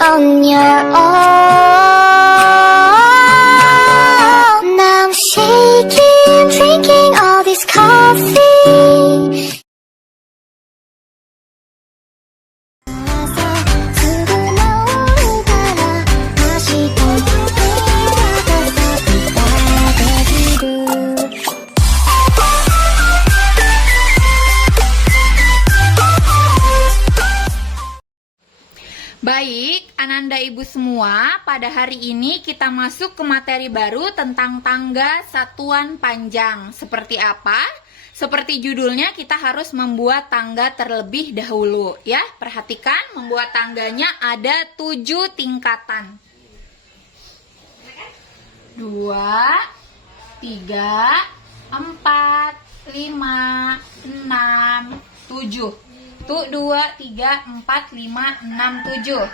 on your own. Now I'm shaking, drinking all this coffee. Baik, Ananda Ibu semua, pada hari ini kita masuk ke materi baru tentang tangga satuan panjang. Seperti apa? Seperti judulnya, kita harus membuat tangga terlebih dahulu. Ya, perhatikan, membuat tangganya ada 7 tingkatan. 2, 3, 4, 5, 6, 7. Tuh 2, 3, 4, 5, 6, 7.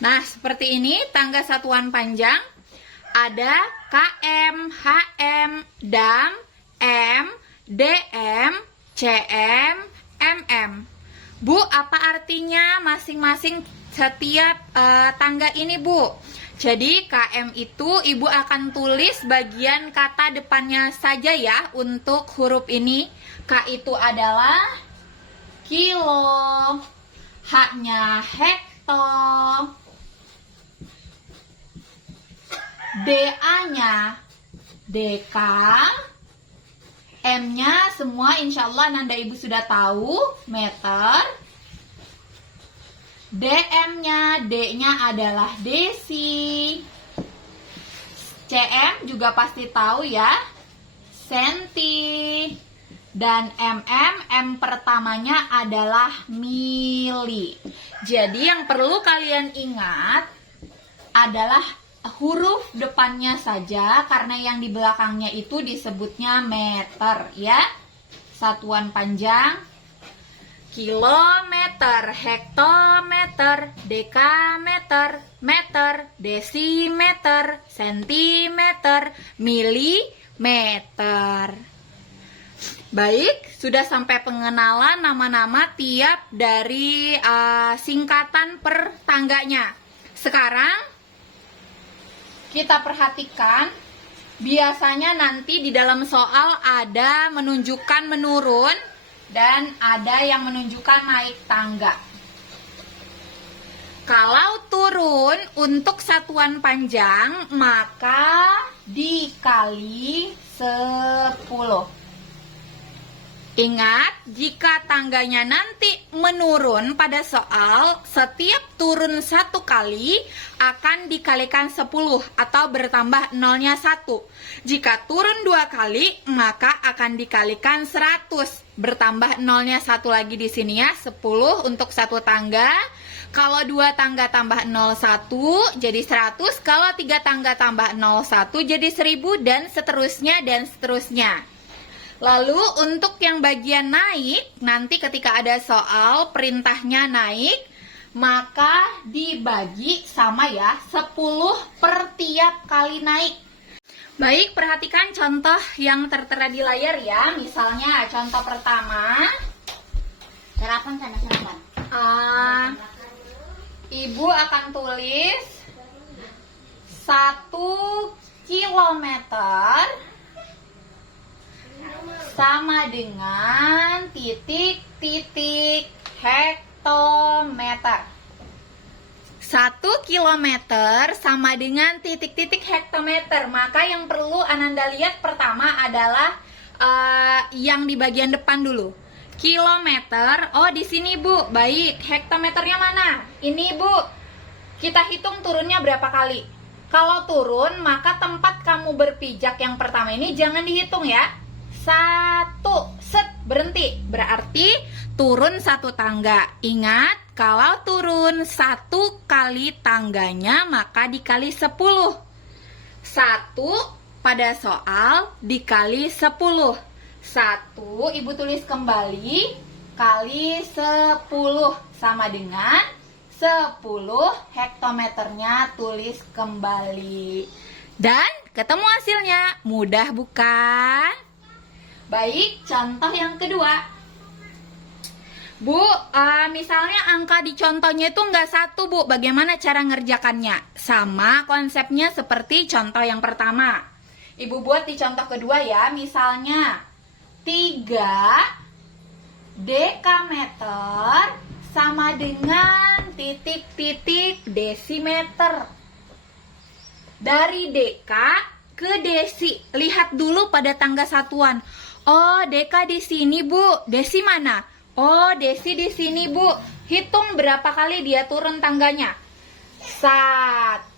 Nah, seperti ini tangga satuan panjang. Ada KM, HM, DAM, M, DM, CM, MM. Bu, apa artinya masing-masing setiap tangga ini, Bu? Jadi KM itu Ibu akan tulis bagian kata depannya saja ya untuk huruf ini. K itu adalah kilo, H-nya hekto, DA-nya deka, M-nya semua insya Allah Nanda Ibu sudah tahu, meter. DM-nya, D-nya adalah desi. CM juga pasti tahu ya, senti. Dan MM, M pertamanya adalah mili. Jadi yang perlu kalian ingat adalah huruf depannya saja, karena yang di belakangnya itu disebutnya meter ya. Satuan panjang kilometer, hektometer, dekameter, meter, desimeter, sentimeter, milimeter. Baik, sudah sampai pengenalan nama-nama tiap dari singkatan per tangganya. Sekarang kita perhatikan, biasanya nanti di dalam soal ada menunjukkan menurun dan ada yang menunjukkan naik tangga. Kalau turun untuk satuan panjang, maka dikali 10. Ingat, jika tangganya nanti menurun pada soal, setiap turun 1 kali akan dikalikan 10 atau bertambah nolnya 1. Jika turun 2 kali, maka akan dikalikan 100. Bertambah nolnya 1 lagi di sini ya, 10 untuk satu tangga. Kalau 2 tangga tambah 0, 1 jadi 100. Kalau 3 tangga tambah 0, 1 jadi 1000 dan seterusnya dan seterusnya. Lalu untuk yang bagian naik, nanti ketika ada soal perintahnya naik, maka dibagi sama ya, 10 per tiap kali naik. Baik, perhatikan contoh yang tertera di layar ya. Misalnya contoh pertama, Sarapan sana sarapan. Ibu akan tulis 1 kilometer sama dengan titik-titik hektometer. 1 kilometer sama dengan titik-titik hektometer. Maka yang perlu Ananda lihat pertama adalah yang di bagian depan dulu. Kilometer, oh di sini Bu. Baik, hektometernya mana? Ini Bu. Kita hitung turunnya berapa kali. Kalau turun, maka tempat kamu berpijak yang pertama ini jangan dihitung ya. 1, set, berhenti. Berarti turun 1 tangga. Ingat, kalau turun 1 kali tangganya maka dikali 10. 1 pada soal dikali 10. 1 Ibu tulis kembali kali 10 sama dengan 10 hektometernya tulis kembali. Dan ketemu hasilnya. Mudah bukan? Baik, contoh yang kedua. Bu, misalnya angka di contohnya itu nggak 1, Bu. Bagaimana cara ngerjakannya? Sama konsepnya seperti contoh yang pertama. Ibu buat di contoh kedua ya. Misalnya 3 dekameter sama dengan titik-titik desimeter. Dari deka ke desi. Lihat dulu pada tangga satuan. Oh, deka di sini, Bu. Desi mana? Oh, desi di sini, Bu. Hitung berapa kali dia turun tangganya. 1.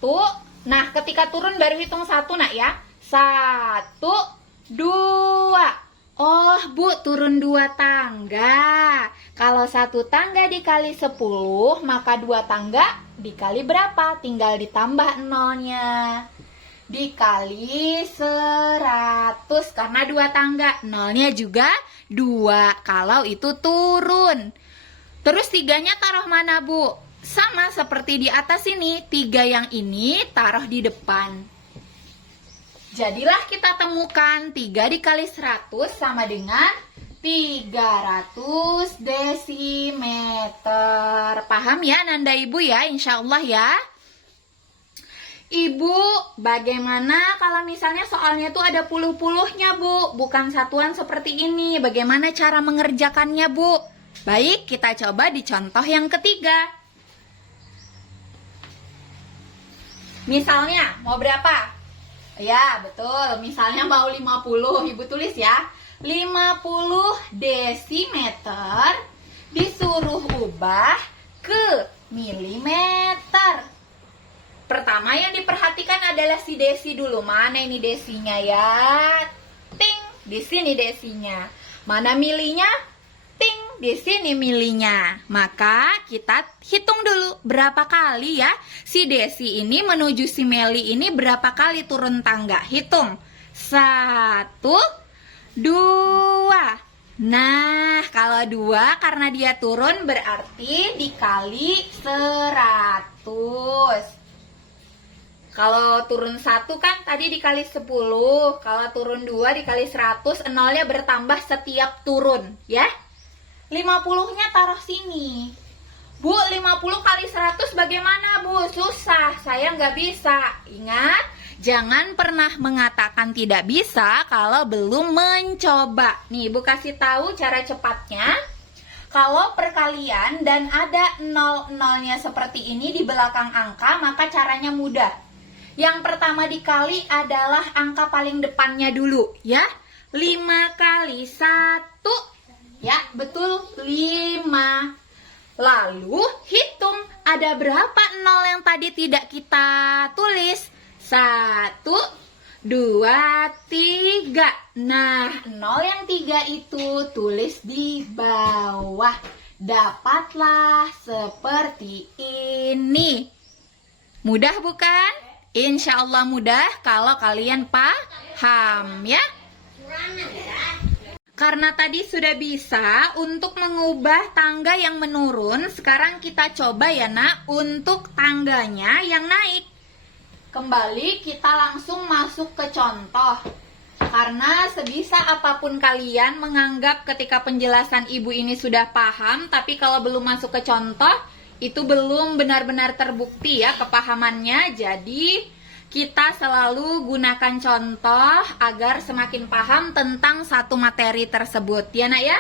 Nah, ketika turun baru hitung 1, Nak ya. 1, 2. Oh, Bu, turun 2 tangga. Kalau 1 tangga dikali 10, maka 2 tangga dikali berapa? Tinggal ditambah nolnya. Dikali 100, karena 2 tangga. Nolnya juga 2, kalau itu turun. Terus 3-nya taruh mana, Bu? Sama seperti di atas ini. 3 yang ini taruh di depan. Jadilah kita temukan 3 dikali 100 sama dengan 300 desimeter. Paham ya Nanda Ibu ya? Insya Allah ya. Ibu, bagaimana kalau misalnya soalnya itu ada puluh-puluhnya, Bu? Bukan satuan seperti ini. Bagaimana cara mengerjakannya, Bu? Baik, kita coba di contoh yang ketiga. Misalnya, mau berapa? Ya, betul. Misalnya mau 50. Ibu tulis ya. 50 desimeter disuruh ubah ke milimeter. Pertama yang diperhatikan adalah si desi dulu. Mana ini desinya ya? Ting, di sini desinya. Mana milinya? Ting, di sini milinya. Maka kita hitung dulu berapa kali ya si desi ini menuju si meli ini berapa kali turun tangga. Hitung. 1, 2. Nah, kalau 2 karena dia turun berarti dikali 100. Kalau turun 1 kan tadi dikali 10. Kalau turun 2 dikali 100, nolnya bertambah setiap turun ya. 50-nya taruh sini. Bu, 50 kali 100 bagaimana, Bu? Susah, saya nggak bisa. Ingat, jangan pernah mengatakan tidak bisa kalau belum mencoba. Nih, Ibu kasih tahu cara cepatnya. Kalau perkalian dan ada nol-nolnya seperti ini di belakang angka, maka caranya mudah. Yang pertama dikali adalah angka paling depannya dulu, ya. 5 kali 1. Ya, betul, 5. Lalu hitung ada berapa nol yang tadi tidak kita tulis. 1, 2, 3. Nah, nol yang 3 itu tulis di bawah. Dapatlah seperti ini. Mudah bukan? Insya Allah mudah kalau kalian paham ya. Karena tadi sudah bisa untuk mengubah tangga yang menurun, sekarang kita coba ya Nak untuk tangganya yang naik. Kembali kita langsung masuk ke contoh. Karena sebisa apapun kalian menganggap ketika penjelasan ibu ini sudah paham, tapi kalau belum masuk ke contoh, itu belum benar-benar terbukti ya kepahamannya. Jadi kita selalu gunakan contoh agar semakin paham tentang satu materi tersebut. Ya Nak ya?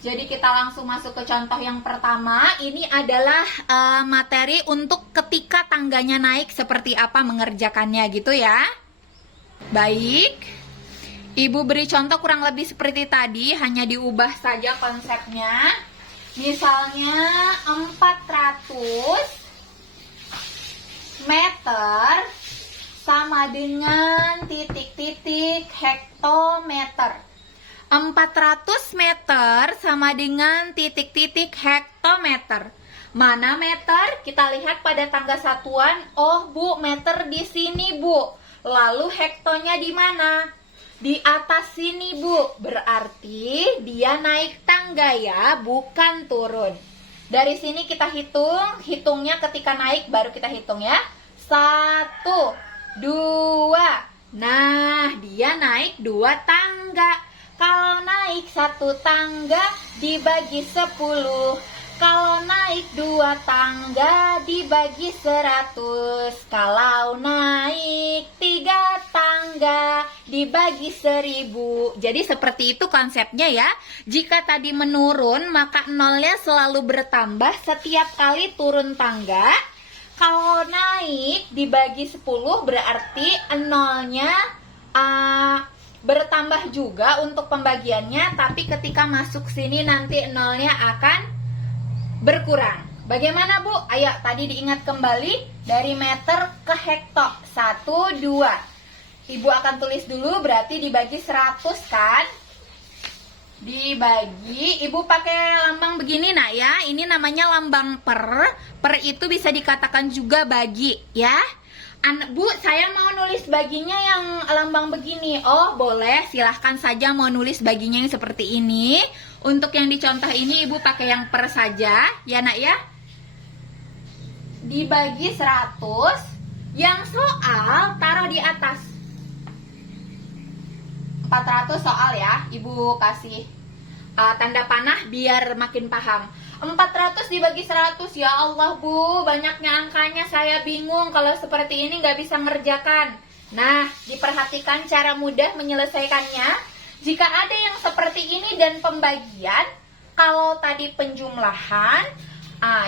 Jadi kita langsung masuk ke contoh yang pertama. Ini adalah materi untuk ketika tangganya naik seperti apa mengerjakannya gitu ya. Baik. Ibu beri contoh kurang lebih seperti tadi, hanya diubah saja konsepnya. Misalnya 400 meter sama dengan titik-titik hektometer. 400 meter sama dengan titik-titik hektometer. Mana meter? Kita lihat pada tangga satuan. Oh, Bu, meter di sini, Bu. Lalu hektonya di mana? Di atas sini, Bu. Berarti dia naik tangga ya, bukan turun. Dari sini kita hitung, hitungnya ketika naik baru kita hitung ya. 1, 2. Nah, dia naik 2 tangga. Kalau naik 1 tangga dibagi 10. Kalau naik 2 tangga dibagi 100. Kalau naik 3 tangga dibagi 1000. Jadi seperti itu konsepnya ya. Jika tadi menurun maka nolnya selalu bertambah setiap kali turun tangga. Kalau naik dibagi 10 berarti nolnya bertambah juga untuk pembagiannya. Tapi ketika masuk sini nanti nolnya akan berkurang. Bagaimana Bu? Ayo tadi diingat kembali dari meter ke hekto. 1, 2. Ibu akan tulis dulu berarti dibagi 100 kan? Dibagi, Ibu pakai lambang begini nak ya. Ini namanya lambang per. Per itu bisa dikatakan juga bagi ya. Bu, saya mau nulis baginya yang lambang begini. Oh, boleh. Silahkan saja mau nulis baginya yang seperti ini. Untuk yang dicontoh ini Ibu pakai yang per saja, ya nak ya. Dibagi 100. Yang soal taruh di atas. 400 soal ya. Ibu kasih tanda panah biar makin paham. 400 dibagi 100, ya Allah Bu, banyaknya angkanya, saya bingung kalau seperti ini nggak bisa ngerjakan. Nah, diperhatikan cara mudah menyelesaikannya. Jika ada yang seperti ini dan pembagian, kalau tadi penjumlahan,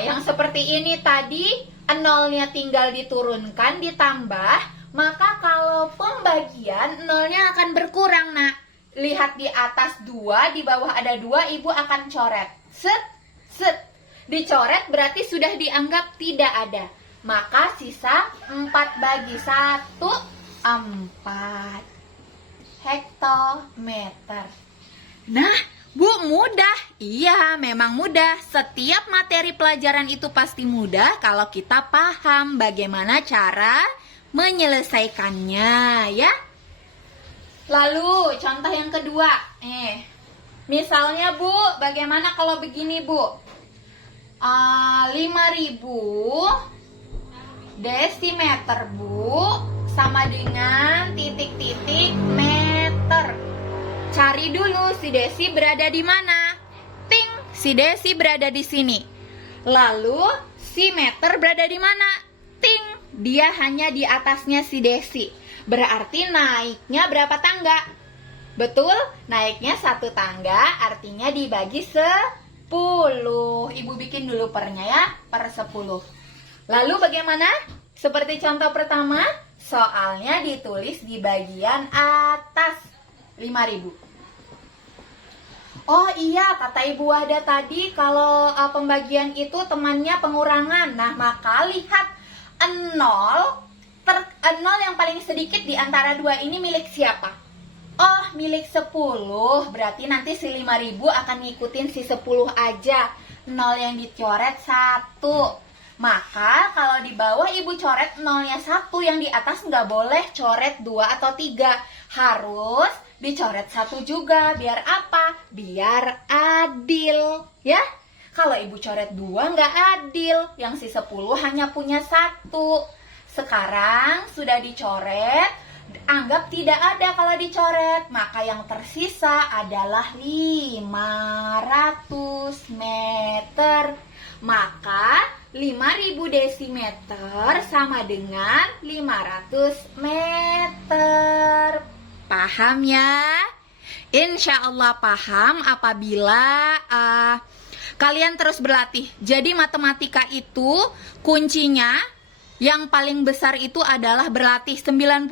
yang seperti ini tadi nolnya tinggal diturunkan, ditambah, maka kalau pembagian nolnya akan berkurang nak. Lihat di atas 2, di bawah ada 2, Ibu akan coret. Set, set. Dicoret berarti sudah dianggap tidak ada. Maka sisa 4 bagi 1, 4 hektometer. Nah, Bu, mudah. Iya, memang mudah. Setiap materi pelajaran itu pasti mudah kalau kita paham bagaimana cara menyelesaikannya, ya. Lalu, contoh yang kedua. Misalnya, Bu, bagaimana kalau begini, Bu? 5.000 desimeter, Bu, sama dengan titik-titik meter. Cari dulu si Desi berada di mana. Ting, si Desi berada di sini. Lalu si meter berada di mana? Ting, dia hanya di atasnya si Desi. Berarti naiknya berapa tangga? Betul, naiknya 1 tangga, artinya dibagi 10. Ibu bikin dulu pernya ya, per 10. Lalu bagaimana? Seperti contoh pertama, soalnya ditulis di bagian atas 5.000. Oh iya, kata Ibu Wahda tadi kalau pembagian itu temannya pengurangan. Nah, maka lihat 0 yang paling sedikit di antara 2 ini milik siapa? Oh, milik 10. Berarti nanti si 5.000 akan ngikutin si 10 aja. 0 yang dicoret 1. Maka kalau di bawah Ibu coret nolnya 1, yang di atas nggak boleh coret 2 atau 3. Harus dicoret 1 juga. Biar apa? Biar adil. Ya? Kalau Ibu coret 2 nggak adil. Yang si 10 hanya punya 1. Sekarang sudah dicoret. Anggap tidak ada kalau dicoret. Maka yang tersisa adalah 500 meter. Maka 5.000 desimeter sama dengan 500 meter. Paham ya? Insya Allah paham apabila kalian terus berlatih. Jadi matematika itu kuncinya yang paling besar itu adalah berlatih. 90%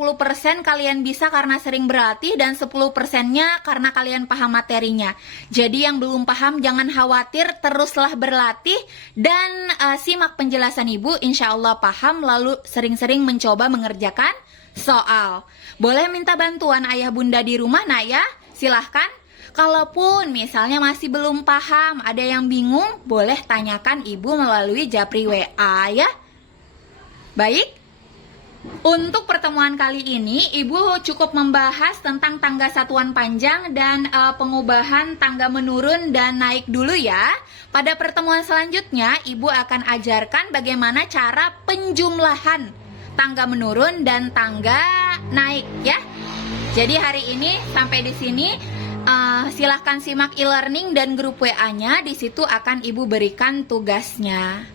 kalian bisa karena sering berlatih dan 10%-nya karena kalian paham materinya. Jadi yang belum paham jangan khawatir, teruslah berlatih dan simak penjelasan Ibu, insya Allah paham, lalu sering-sering mencoba mengerjakan soal. Boleh minta bantuan ayah bunda di rumah nak ya? Silahkan. Kalaupun misalnya masih belum paham, ada yang bingung, boleh tanyakan Ibu melalui japri WA ya. Baik, Untuk pertemuan kali ini, Ibu cukup membahas tentang tangga satuan panjang dan pengubahan tangga menurun dan naik dulu ya. Pada pertemuan selanjutnya, Ibu akan ajarkan bagaimana cara penjumlahan tangga menurun dan tangga naik ya. Jadi hari ini sampai di sini. Silahkan simak e-learning dan grup WA-nya. Di situ akan Ibu berikan tugasnya.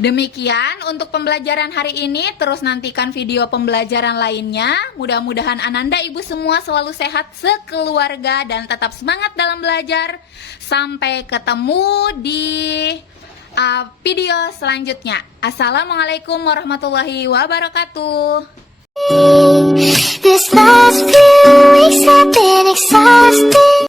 Demikian untuk pembelajaran hari ini. Terus nantikan video pembelajaran lainnya. Mudah-mudahan Ananda Ibu semua selalu sehat sekeluarga dan tetap semangat dalam belajar. Sampai ketemu di video selanjutnya. Assalamualaikum warahmatullahi wabarakatuh. This last few weeks have been exhausting.